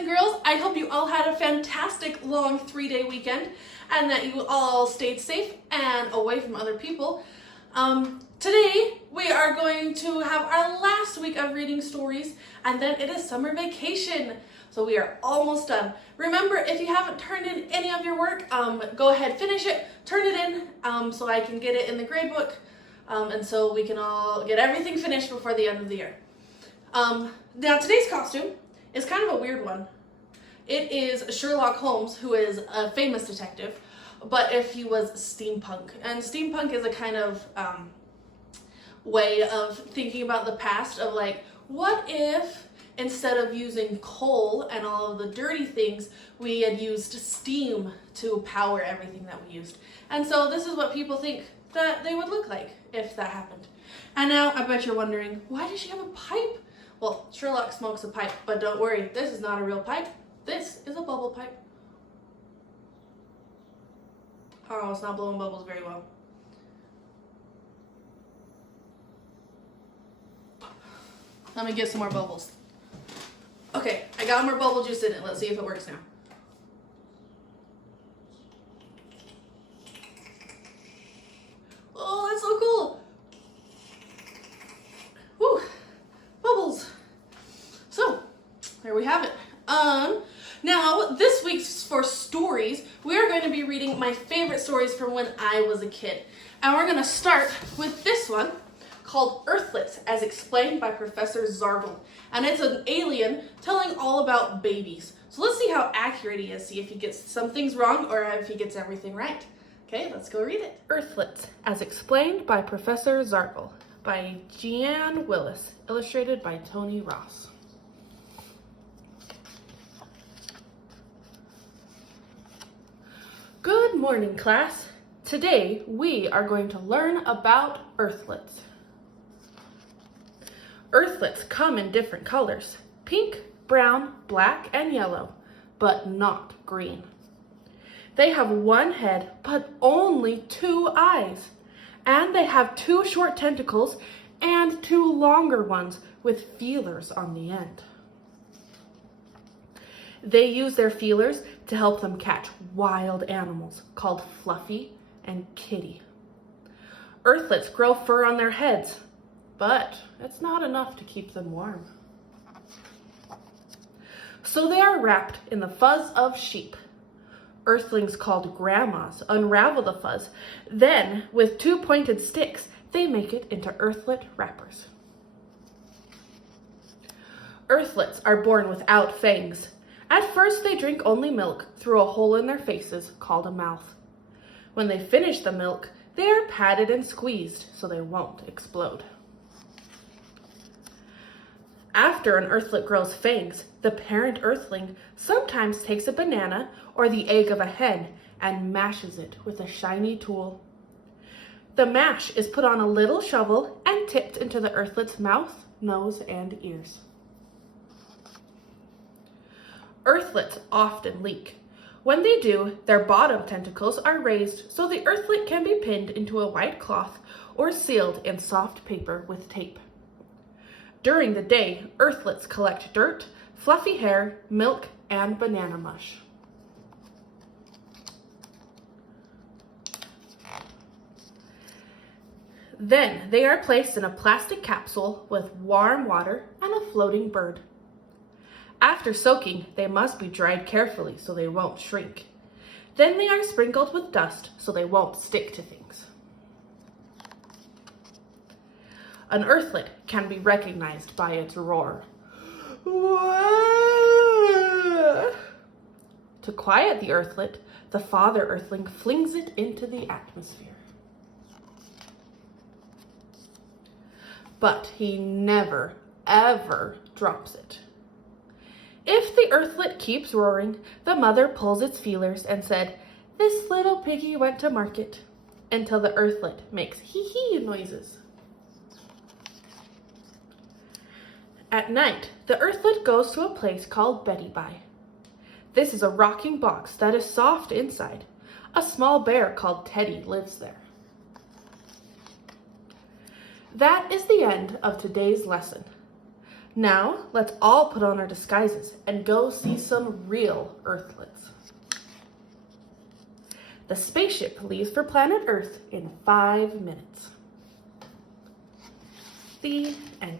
and girls. I hope you all had a fantastic long 3-day weekend and that you all stayed safe and away from other people. Today we are going to have our last week of reading stories, and then it is summer vacation. So we are almost done. Remember, if you haven't turned in any of your work, go ahead, finish it, turn it in so I can get it in the grade book, and so we can all get everything finished before the end of the year. Now today's costume is kind of a weird one. It is Sherlock Holmes, who is a famous detective, but if he was steampunk. And steampunk is a kind of way of thinking about the past of like, what if instead of using coal and all of the dirty things, we had used steam to power everything that we used. And so this is what people think that they would look like if that happened. And now I bet you're wondering, why does she have a pipe? Well, Sherlock smokes a pipe, but don't worry, this is not a real pipe. This is a bubble pipe. Oh, it's not blowing bubbles very well. Let me get some more bubbles. Okay, I got more bubble juice in it. Let's see if it works now. Oh, that's so cool. Woo, bubbles. So, there we have it. Now, this week's for stories, we are going to be reading my favorite stories from when I was a kid. And we're going to start with this one called Earthlets, as explained by Professor Xargle. And it's an alien telling all about babies. So let's see how accurate he is, see if he gets some things wrong or if he gets everything right. Okay, let's go read it. Earthlets, as explained by Professor Xargle, by Jean Willis, illustrated by Tony Ross. Good morning, class. Today we are going to learn about earthlets. Earthlets come in different colors: pink, brown, black, and yellow, but not green. They have one head, but only 2 eyes. And they have 2 short tentacles and 2 longer ones with feelers on the end. They use their feelers to help them catch wild animals called Fluffy and Kitty. Earthlets grow fur on their heads, but it's not enough to keep them warm. So they are wrapped in the fuzz of sheep. Earthlings called grandmas unravel the fuzz. Then, with 2 pointed sticks, they make it into earthlet wrappers. Earthlets are born without fangs. At first, they drink only milk through a hole in their faces called a mouth. When they finish the milk, they are patted and squeezed so they won't explode. After an earthlet grows fangs, the parent earthling sometimes takes a banana or the egg of a hen and mashes it with a shiny tool. The mash is put on a little shovel and tipped into the earthlet's mouth, nose, and ears. Earthlets often leak. When they do, their bottom tentacles are raised so the earthlet can be pinned into a white cloth or sealed in soft paper with tape. During the day, earthlets collect dirt, fluffy hair, milk, and banana mush. Then they are placed in a plastic capsule with warm water and a floating bird. After soaking, they must be dried carefully so they won't shrink. Then they are sprinkled with dust so they won't stick to things. An earthlet can be recognized by its roar. To quiet the earthlet, the father earthling flings it into the atmosphere. But he never, ever drops it. If the earthlet keeps roaring, the mother pulls its feelers and said, "This little piggy went to market," until the earthlet makes hee-hee noises. At night, the earthlet goes to a place called Betty Bye. This is a rocking box that is soft inside. A small bear called Teddy lives there. That is the end of today's lesson. Now, let's all put on our disguises and go see some real Earthlets. The spaceship leaves for planet Earth in 5 minutes. The end.